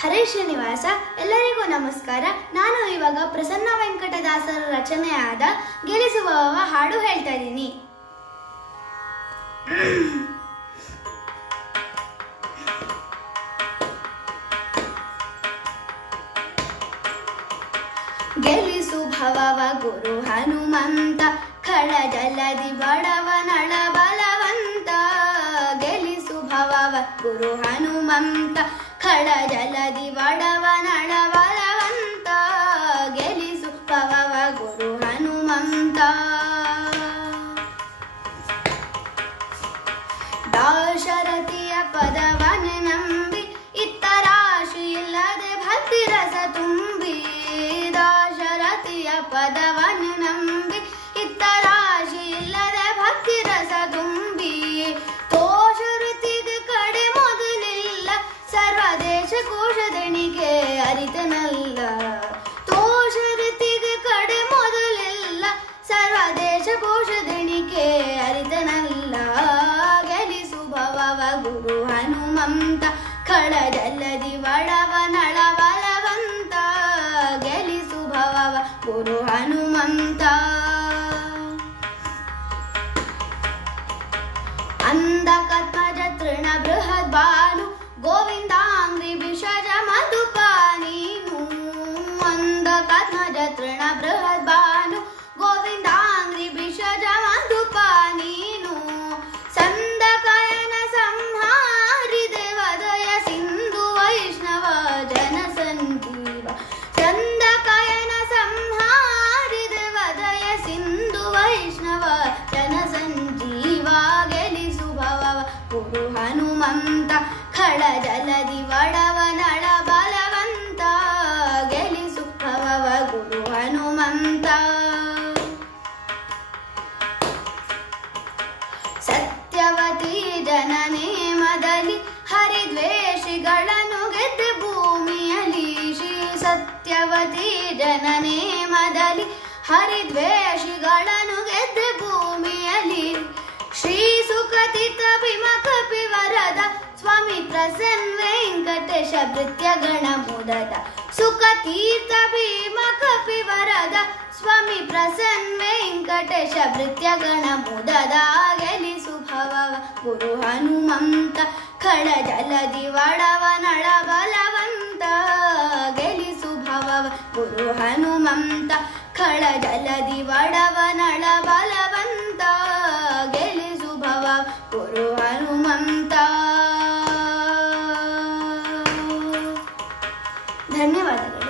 ಹರೇ ಶ್ರೀನಿವಾಸ. ಎಲ್ಲರಿಗೂ ನಮಸ್ಕಾರ. ನಾನು ಇವಾಗ ಪ್ರಸನ್ನ ವೆಂಕಟದಾಸರ ರಚನೆಯಾದ ಗೆಲ್ಲಿಸುವವ ಹಾಡು ಹೇಳ್ತಾ ಇದ್ದೀನಿ. ಗೆಲ್ಲಿಸು ಭವವ ಗುರು ಹನುಮಂತ, ಖಳ ಜಲದಿ ಬಡವನಳ ಬಲವಂತ. ಗೆಲ್ಲಿಸು ಭವವ ಗುರು ಹನುಮಂತ, ಖಳ ಜಲದಿ ಬಡವನಳ ಬಲವಂತ. ಗೆಲ್ಲಿಸು ಭವವ ಗುರು ಹನುಮಂತ. ದಾಶರಥಿಯ ಪದವನೆ ನಂಬಿ ಇತ್ತ ರಾಶಿ ಇಲ್ಲದೆ ಭಕ್ತಿ ರಸ ತುಂಬಿ. ದಾಶರಥಿಯ ಪದವನೆ ನಂಬಿ ಇತ್ತ ರಾಶಿ ಇಲ್ಲದೆ ಭಕ್ತಿ ರಸ ತುಂಬಿ. ತೋಷರುತಿಗೆ ಕಡೆ ಮೊದಲಿಲ್ಲ, ಸರ್ವದೇಶ ಕೋಶದೆಣಿಗೆ ಅರಿತನಲ್ಲ. ತೋಷರುತಿಗೆ ಕಡೆ ಮೊದಲಿಲ್ಲ, ಸರ್ವದೇಶ ಕೋಶದೆಣಿಗೆ ಅರಿತನಲ್ಲ. ಗೆಲ್ಲಿಸು ಭವವ ಗುರು ಹನುಮಂತ, ಖಳ ಜಲದಿ ಬಡವನಳ ಬಲವಂತ. ಗೆಲ್ಲಿಸು ಭವವ ಗುರು ಹನುಮಂತ. ಅಂಧಕತ್ಮಜ ತೃಣ ಬೃಹದ್ ಬಾನು, ಗೋವಿಂದಾಂಗ್ರಿ ವಿಷಜ ಮಧುಪಾನೀನು. ಅಂಧಕತ್ಮಜ ತೃಣ ಬೃಹದ್ ಬಾನು, ಗೋವಿಂದಾಂಗ್ರಿ ವಿಷಜ ಮಧುಪಾನೀನು. ಸಂದಕಯನ ಸಂಹಾರಿ ದೇವದಯ ಸಿಂಧು ವೈಷ್ಣವ ಜನ ಸಂಜೀವ. ಸಂದಕಯನ ಸಂಹಾರಿ ದೇವದಯ ಸಿಂಧು ವೈಷ್ಣವ ಜನ ಸಂಜೀವ. ಗೆಲ್ಲಿಸು ಭವವ ಗುರು ಹನುಮಂತ, ಖಳ ಜಲದಿ ಬಡವನಳ ಬಲವಂತ. ಗೆಲ್ಲಿಸು ಭವವ ಗುರು ಹನುಮಂತ. ಸತ್ಯವತಿ ಜನನೇ ಮದಲಿ ಹರಿದ್ವೇಷಿಗಳನ್ನು ಗೆದ್ದೆ ಭೂಮಿಯಲಿ. ಶ್ರೀ ಸತ್ಯವತಿ ಜನನೇ ಮದಲಿ ಹರಿದ್ವೇಷಿಗಳನ್ನು ಗೆದ್ದೆ ಭೂಮಿಯಲಿ. ಶ್ರೀ ಸುಖತೀರ್ಥ ಭೀಮ ಕಪಿವರದ ಸ್ವಾಮಿ ಪ್ರಸನ್ನ ವೆಂಕಟೇಶ ಭೃತ್ಯ ಗಣ ಮುದದ. ಸುಖತೀರ್ಥ ಭೀಮ ಕಪಿವರದ ಸ್ವಾಮಿ ಪ್ರಸನ್ನ ವೆಂಕಟೇಶ ಭೃತ್ಯ ಗಣ ಮುದದ. ಗೆಲ್ಲಿಸು ಭವವ ಗುರು ಹನುಮಂತ, ಖಳ ಜಲದಿ ಬಡವನಳ ಬಲವಂತ. ಗೆಲ್ಲಿಸು ಭವವ ಗುರು ಹನುಮಂತ, ಖಳ ಜಲದಿ ಬಡವನಳ ಬಲವಂತ. ಗೆಲ್ಲಿಸು ಭವವ ಗುರು ಹನುಮಂತ. ಧನ್ಯವಾದಗಳು.